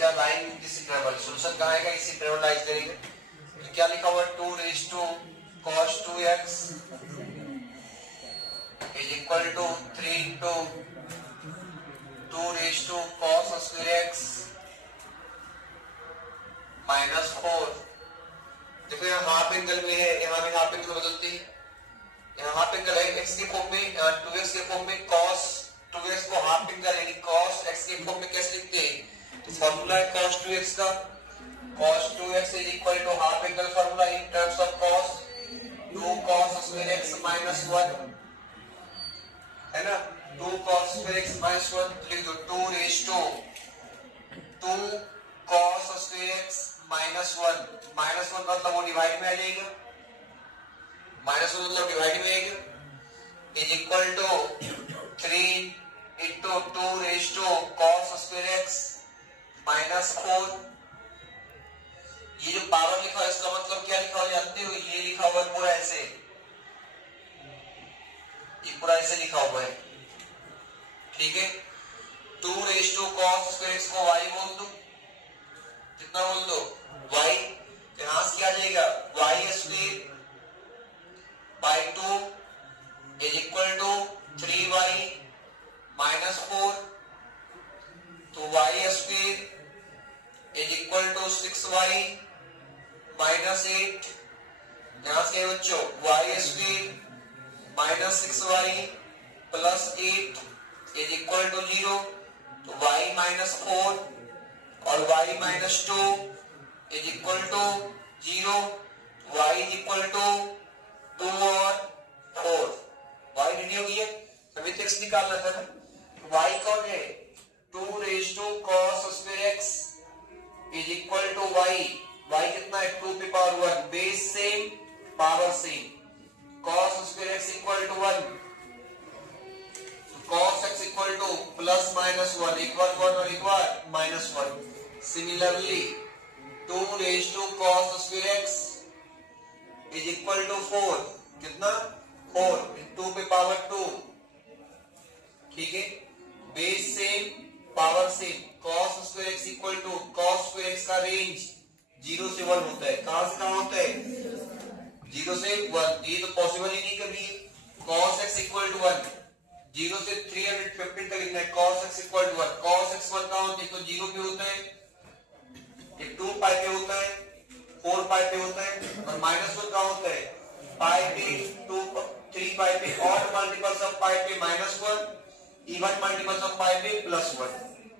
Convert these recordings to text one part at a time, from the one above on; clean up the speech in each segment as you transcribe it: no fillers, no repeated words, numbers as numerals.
these are lying in this interval. Solution कहाँ आएगा? इस इंटरवल लाइज करेंगे। तो क्या लिखा हुआ है? 2 raised to cos 2x is equal to 3 into 2 raised to cos square x minus 4। देखो यहाँ हाफ एंगल में है, यहाँ भी हाफ एंगल बदलती है। यहाँ हाफ एंगल है x के फॉर्म में, 2x के फॉर्म में, cos 2x को हाफ एंगल यानी cos x के फॉर्म में कैसे लिखते हैं? तो फॉर्मूला है cos 2x का, cos 2x is equal to half angle formula in terms of cos 2 cos square x minus 1 है ना, 2 cos square x minus 1 लिख दो। 2 raised to 2 cos square x minus 1 मतलब वो डिवाइड में आ जाएगा, माइनस वन मतलब डिवाइड में आएगा, is equal to 3 into 2 raised to cos square x minus 4। ये जो पावर लिखा है इसका मतलब क्या लिखा हो जानते हो? ये लिखा हुआ है पूरा ऐसे, ये पूरा ऐसे लिखा हुआ है, ठीक है। 2 raised to cos square x को y बोल दो, कितना बोल दो? y। यहां से क्या जाएगा? y square by 2 is equal to 3y minus 4। तो y square is equal to 6y minus 8। यहां से बच्चों y square minus 6y plus 8 is equal to 0। तो y minus 4 और y minus 2 is equal to 0। y is equal to 2 और 4, y ready हो गई है। अभी x निकालना था ना, y कौन है? 2 raised to cos square x is equal to y कितना है? 2 पे power 1, base same power same, cos square x equal to 1, cos x equal to plus minus 1, एक बार 1 और एक बार minus 1। Similarly 2 raised to cos square x is equal to 4, कितना? 4, 2 पे power 2, ठीक है, base same power same, cos square x equal to cos square x का range 0 से 1 होता है। कहां से कहां होता है? 0 से 1। ये तो पॉसिबल ही नहीं कभी। cos x equal to 1, 0 से 315 तक लिखना है, cos x equal to 1। cos x 1 कहां होता है? तो 0 पे होता है, एक 2 पाई पे होता है, 4 पाई पे होता है, और माइनस 1 कहां होता है? पाई पे, 2 3 पाई पे, ऑड मल्टीपल्स ऑफ पाई पे -1, इवन मल्टीपल्स ऑफ पाई पे +1।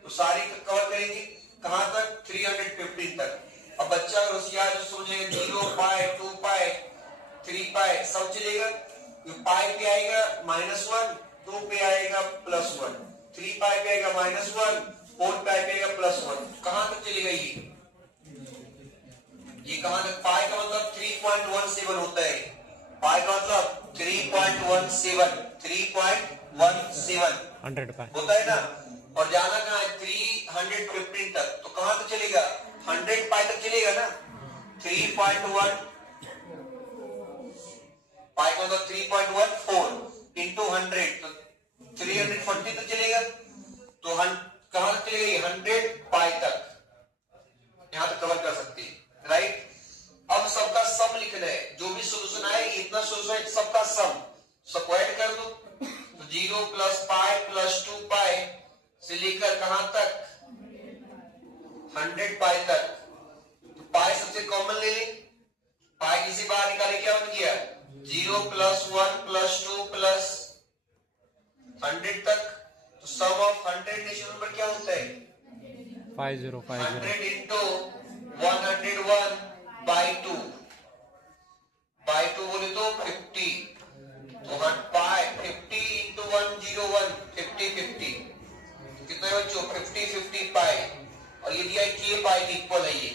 तो सारी कवर करेंगे कहां तक? 315 तक। अब बच्चा होशियार जो सोचेगा 0 पाई, 2 पाई, 3 पाई सब चलेगा। तो पाई पे आएगा -1, 2 पे आएगा +1, 3 पाई पे आएगा -1, 4 पाई पे आएगा +1। कहां तक चलेगा ये कहां तक? पाई का मतलब 3.17 होता है, पाई का मतलब 3.17 100 पाई होता है ना। और जाना कहां है? 315 तक। तो कहां तक चलेगा? 100 पाई तक चलेगा ना। 3.1 पाई का मतलब 3.14 इंटू 100, तो 340 तक चलेगा। तो कहां तक चलेगा? 100 पाई तक, यहां तक कवर कर सकते हैं, राइट। अब सबका सम लिखना है, जो भी सोल्यूशन आए इतना सोल्यूशन सबका सम स्क्वायर कर दो। तो 0 प्लस पाई प्लस 2 पाई से लेकर कहां तक? 100 पाई तक। तो पाई सबसे कॉमन ले ले, पाई किसी बाहर निकाले, क्या बन गया? 0 प्लस 1 प्लस 2 प्लस 100 तक। तो सम ऑफ 100 नेचुरल नंबर क्या होता है? 5050 100 into 101 by 2 बोले तो 50। तो 50 into 101 50 तो कितना है बच्चों? 50 पाई, और ये दिया k पाई इक्वल है ये।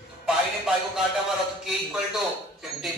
तो पाई ने पाई को काटा हमारा, तो k इक्वल टू 50